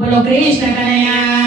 બોલો Krishna Kanaiya.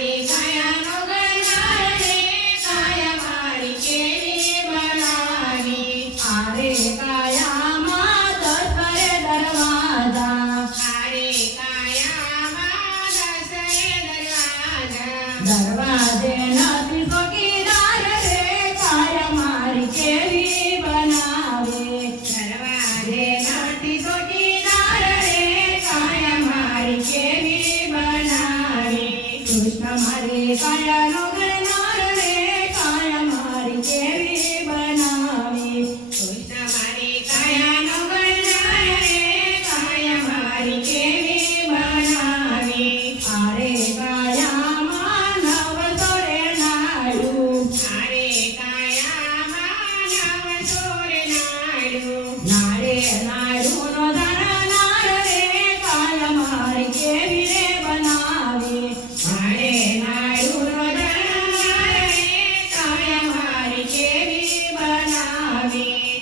Sri Sri Anugrah. Sayanam.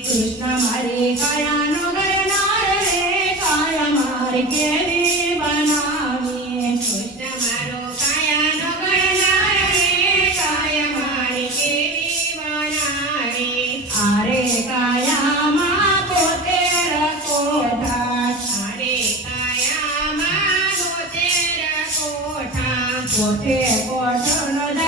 Krishna मारे काया नगर नारे काया मार के कृष्ण मारो काया नगर नारे काया मार के बनावे आरे काया मा पोते रखोठा आरे काया मा पोते रखोठा पोते कोठा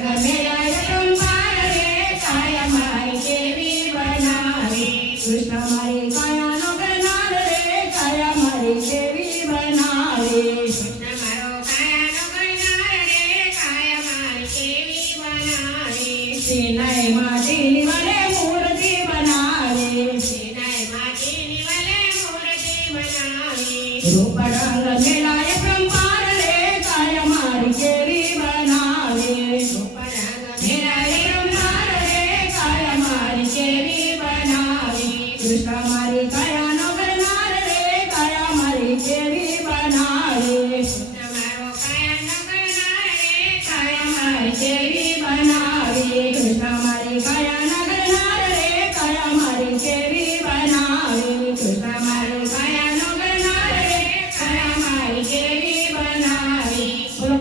Kadalai, Puro